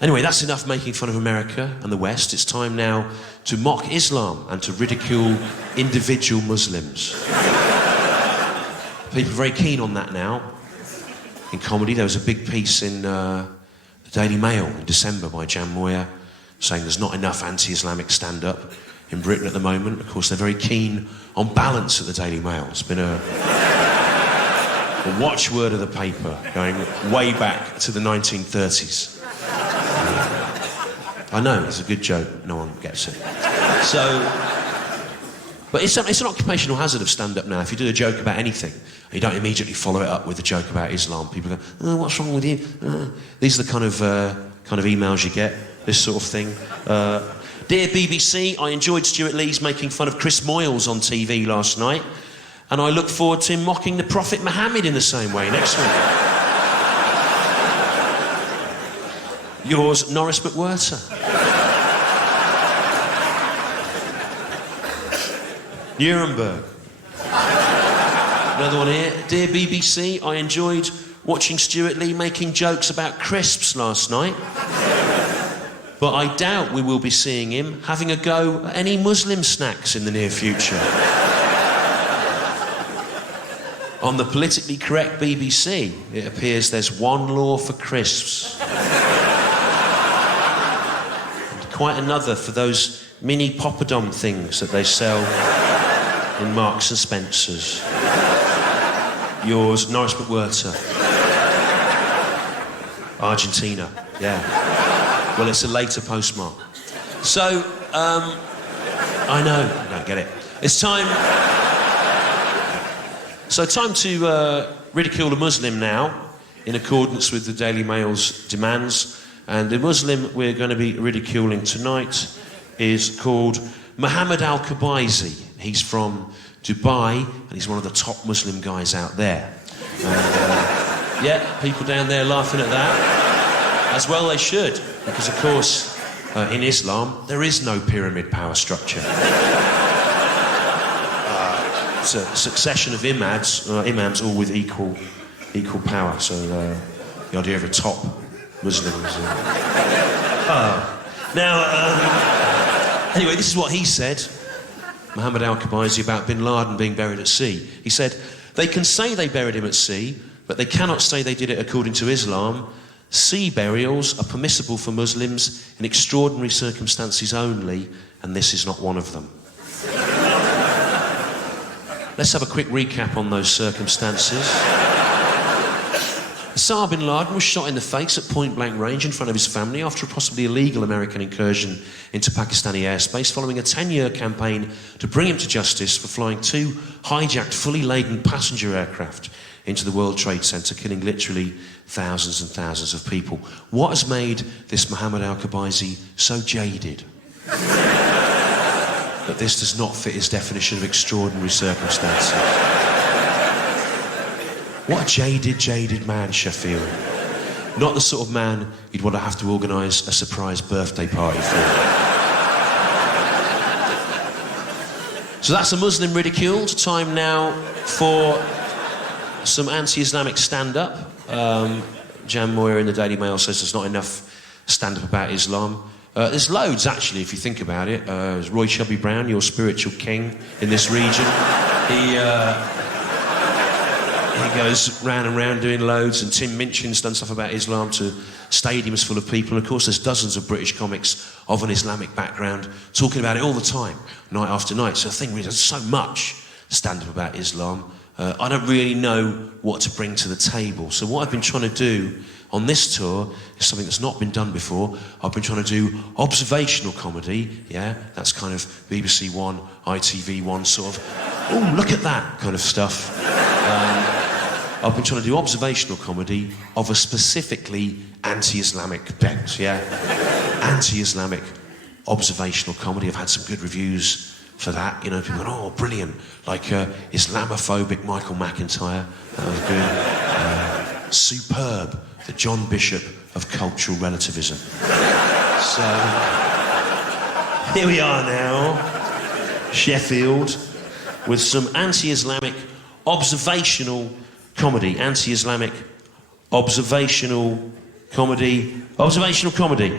Anyway, that's enough making fun of America and the West. It's time now to mock Islam and to ridicule individual Muslims. People are very keen on that now. In comedy, there was a big piece in the Daily Mail in December by Jan Moyer saying there's not enough anti-Islamic stand-up in Britain at the moment. Of course, they're very keen on balance at the Daily Mail. It's been a watchword of the paper going way back to the 1930s. I know, it's a good joke, no one gets it. But it's an occupational hazard of stand-up now. If you do a joke about anything, and you don't immediately follow it up with a joke about Islam, people go, oh, what's wrong with you? These are the kind of emails you get, this sort of thing. Dear BBC, I enjoyed Stewart Lee's making fun of Chris Moyles on TV last night, and I look forward to him mocking the Prophet Muhammad in the same way next week. Yours, Norris McWhirter. Nuremberg. Another one here. Dear BBC, I enjoyed watching Stewart Lee making jokes about crisps last night. But I doubt we will be seeing him having a go at any Muslim snacks in the near future. On the politically correct BBC, it appears there's one law for crisps. And quite another for those mini poppadom things that they sell in Marks and Spencer's. Yours, Norris McWhirter. Argentina, yeah. Well, it's a later postmark. So, I know, I don't get it. It's time... So time to ridicule a Muslim now, in accordance with the Daily Mail's demands. And the Muslim we're going to be ridiculing tonight is called Mohammed Al-Kabaizi. He's from Dubai, and he's one of the top Muslim guys out there. And, yeah, people down there laughing at that. As well they should, because of course, in Islam, there is no pyramid power structure. It's a succession of imams all with equal power. So the idea of a top Muslim is... Anyway, this is what he said, Mohammed Al-Kabaizi, about bin Laden being buried at sea. He said, they can say they buried him at sea, but they cannot say they did it according to Islam. Sea burials are permissible for Muslims in extraordinary circumstances only, and this is not one of them. Let's have a quick recap on those circumstances. Osama bin Laden was shot in the face at point-blank range in front of his family after a possibly illegal American incursion into Pakistani airspace following a 10-year campaign to bring him to justice for flying two hijacked, fully laden passenger aircraft into the World Trade Center, killing literally thousands and thousands of people. What has made this Mohammed Al-Kabaizi so jaded that this does not fit his definition of extraordinary circumstances? What a jaded man, Sheffield. Not the sort of man you'd want to have to organise a surprise birthday party for. So that's a Muslim ridiculed. Time now for some anti-Islamic stand-up. Jan Moyer in the Daily Mail says there's not enough stand-up about Islam. There's loads, actually, if you think about it. Roy Chubby Brown, your spiritual king in this region. He goes round and round doing loads, and Tim Minchin's done stuff about Islam to stadiums full of people. And of course, there's dozens of British comics of an Islamic background talking about it all the time, night after night. So I think there's so much stand-up about Islam. I don't really know what to bring to the table. So what I've been trying to do on this tour is something that's not been done before. I've been trying to do observational comedy, yeah? That's kind of BBC One, ITV One sort of, oh, look at that kind of stuff. I've been trying to do observational comedy of a specifically anti-Islamic bent, yeah? Anti-Islamic observational comedy. I've had some good reviews for that, you know, people going, oh, brilliant. Like Islamophobic Michael McIntyre, that was good. Superb, the John Bishop of cultural relativism. So, here we are now, Sheffield, with some anti-Islamic observational comedy, anti-Islamic observational comedy, observational comedy.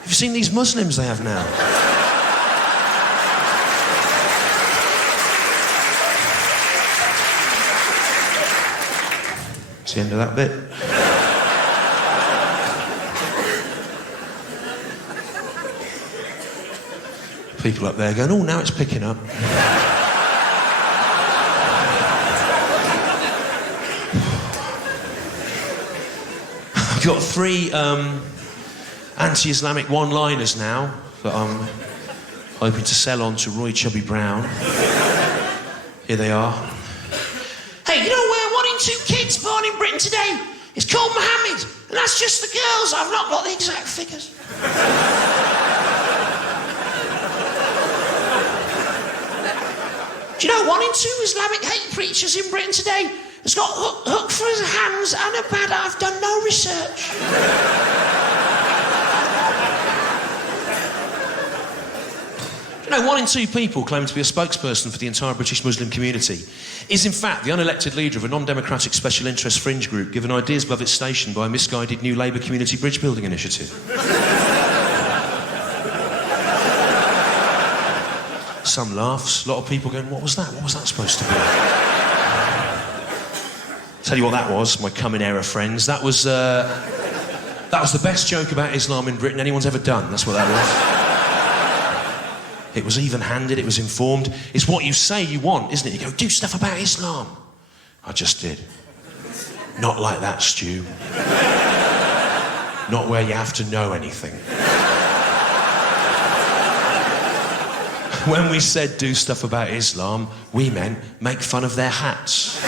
Have you seen these Muslims they have now? It's the end of that bit. People up there going, oh, now it's picking up. I've got 3 anti-Islamic one-liners now that I'm hoping to sell on to Roy Chubby Brown. Here they are. Hey, you know we're 1 in 2 kids born in Britain today. It's called Mohammed, and that's just the girls. I've not got the exact figures. Do you know 1 in 2 Islamic hate preachers in Britain today has got hook for his hands and a pad? I've done no research. You know, 1 in 2 people claiming to be a spokesperson for the entire British Muslim community is in fact the unelected leader of a non-democratic special interest fringe group given ideas above its station by a misguided new Labour community bridge building initiative. Some laughs, a lot of people going, what was that? What was that supposed to be? Tell you what that was, my coming era friends. That was the best joke about Islam in Britain anyone's ever done. That's what that was. It was even-handed, it was informed. It's what you say you want, isn't it? You go, do stuff about Islam. I just did. Not like that, Stu. Not where you have to know anything. When we said do stuff about Islam, we meant make fun of their hats.